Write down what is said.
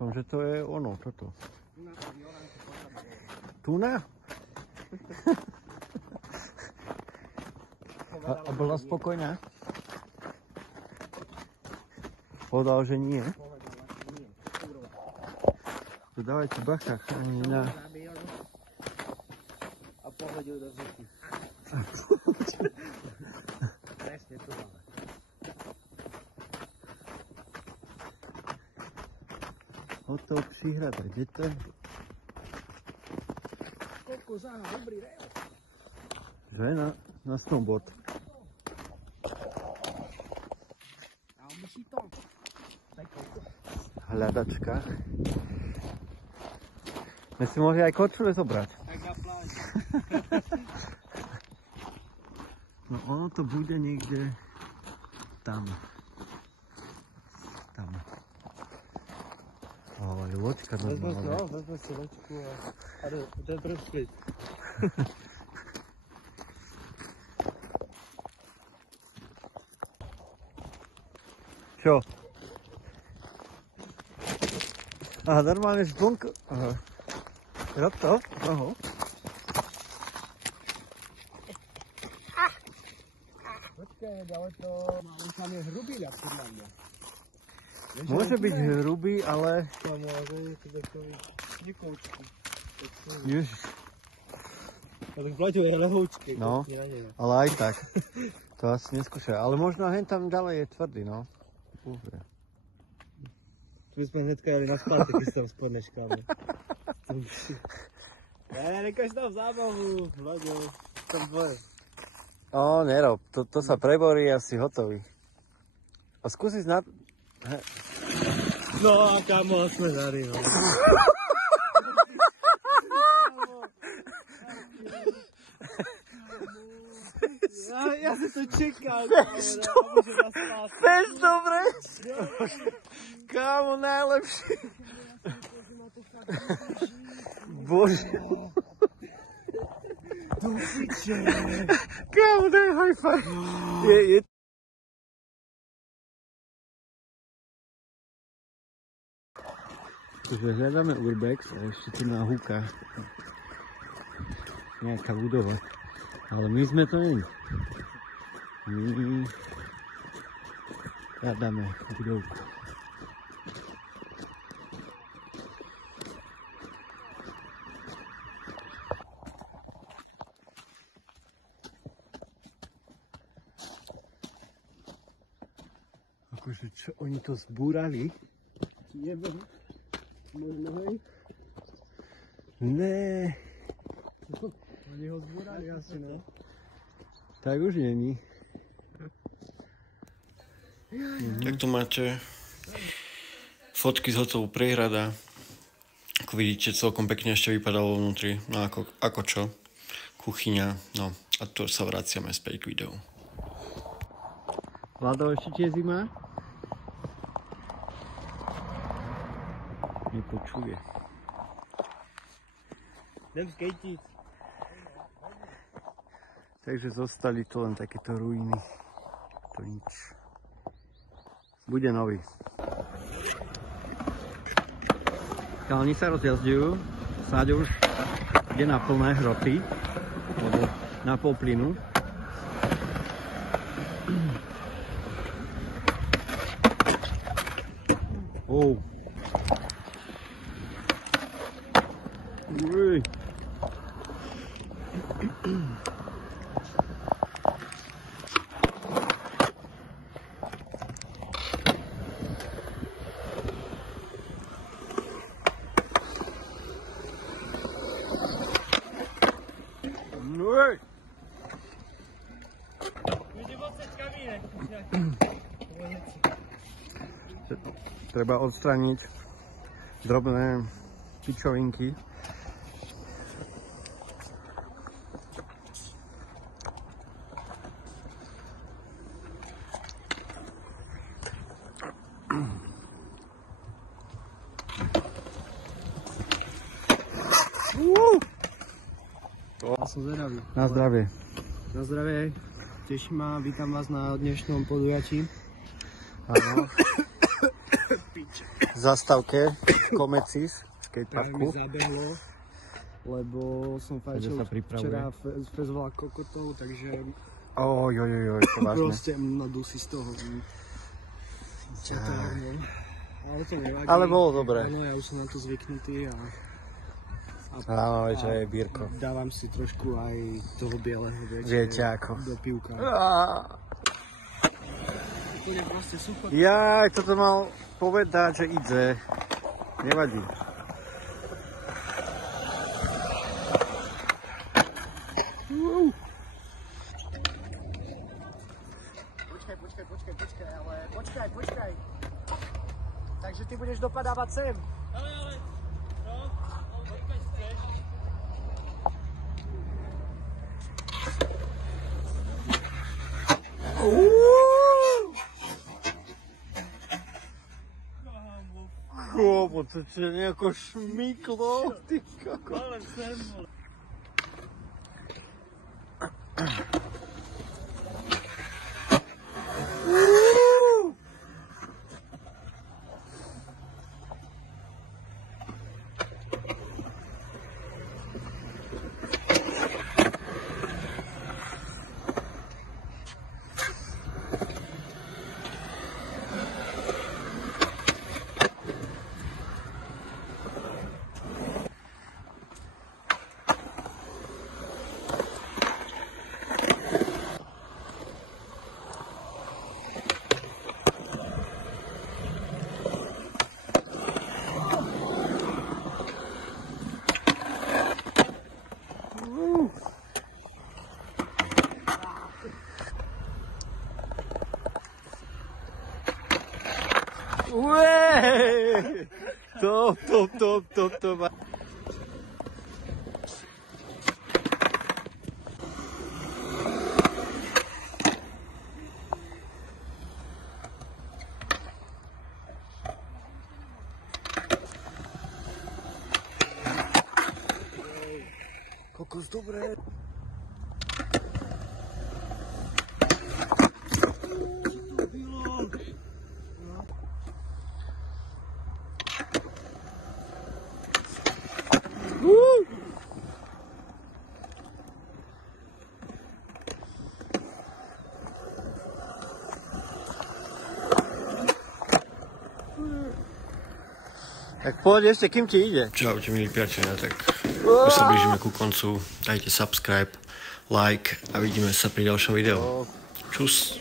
Dúfam, že to je ono, toto. Tuna? A bola spokojná? Povedal, že nie. To dávajte bacha, ani na... A pohodil do řeky. Presne tu máme. Hotel Příhrada, kde to je? Kokos, áno, dobrý rejo. Že na snowboard. A musí to. Hľadačka. My si mohli aj kočule zobrať. Tak na pláži. No ono to bude niekde tam. Tam. Ale loďka normálne. Vezme si loďku a... to je prskliť. Čo? Aha, normálne zvonko. Aha. Rob to? Aha. Počkaj, ale to... On tam je hrubý ľad, podľa mňa. Môže byť hrubý, ale... To môže byť takový nikoučky. Ježiš. Ale plaťujú je lehoučky. No, ale aj tak. To asi neskúšaj. Ale možno hen tam ďalej je tvrdý, no. Dobre. Tu sme hnedka jeli na spátek, keď som spodné škále. Nekaž tam zábavu, Vlaďo. Tam dvoje. Nerob. To sa preborí a si hotový. A skúsiť na... No a kamo, sme zari, no. Ja si to čekal, Feš dobre? Kámo, najlepší. Bože. Kámo, daj high five. Je... Takže hľadáme urbex a ešte tu nahúka nejaká budova. Ale my sme to nie. My hľadáme budovku. Akože čo, oni to zbúrali? Neviem. Možno hej? Ne. Oni ho zbúrali asi, ne? Tak už není. Tak tu máte fotky z hotelu Priehrada. Ako vidíte, celkom pekne ešte vypadalo vnútri. No ako čo? Kuchyňa. No a tu sa vraciame späť k videu. Vlado, ešte tie zima? Nepočuje. Idem skejtiť. Takže zostali tu len takéto ruiny. To nič. Bude nový. Kalni sa rozjazďujú. Snáď už ide na plné hroty. Alebo na pol plynu. Oh. Uj. Uj. Treba odstrániť drobné pičovinky. Ja som zvedavý. Na zdravie. Na zdravie. Teší ma, vítam vás na dnešnom podujatí. Áno. zastavke Komecis Práve mi skateparku. zabehlo, lebo som fajčil sa pripravuje. včera fezvala kokotov, takže Oj, to vážne. proste dusí z toho. Čo to je, no. Ale to nevadí. Ale bolo dobré. Áno, ja už som na to zvyknutý a Ráno večer je bírko. dávam si trošku aj toho bieleho Viete ako. do pivka. Úplne proste super. Jaj, toto mal povedať, že ide. Nevadí. Počkaj. Takže ty budeš dopadávať sem. Chobo, to ti nejako šmyklo, ty kokos. Ué! Top. Kokos, dobre. Tak poď ešte, kým ti ide. Čaute milí priatelia, tak už sa blížime ku koncu. Dajte subscribe, like a vidíme sa pri ďalšom videu. Čus.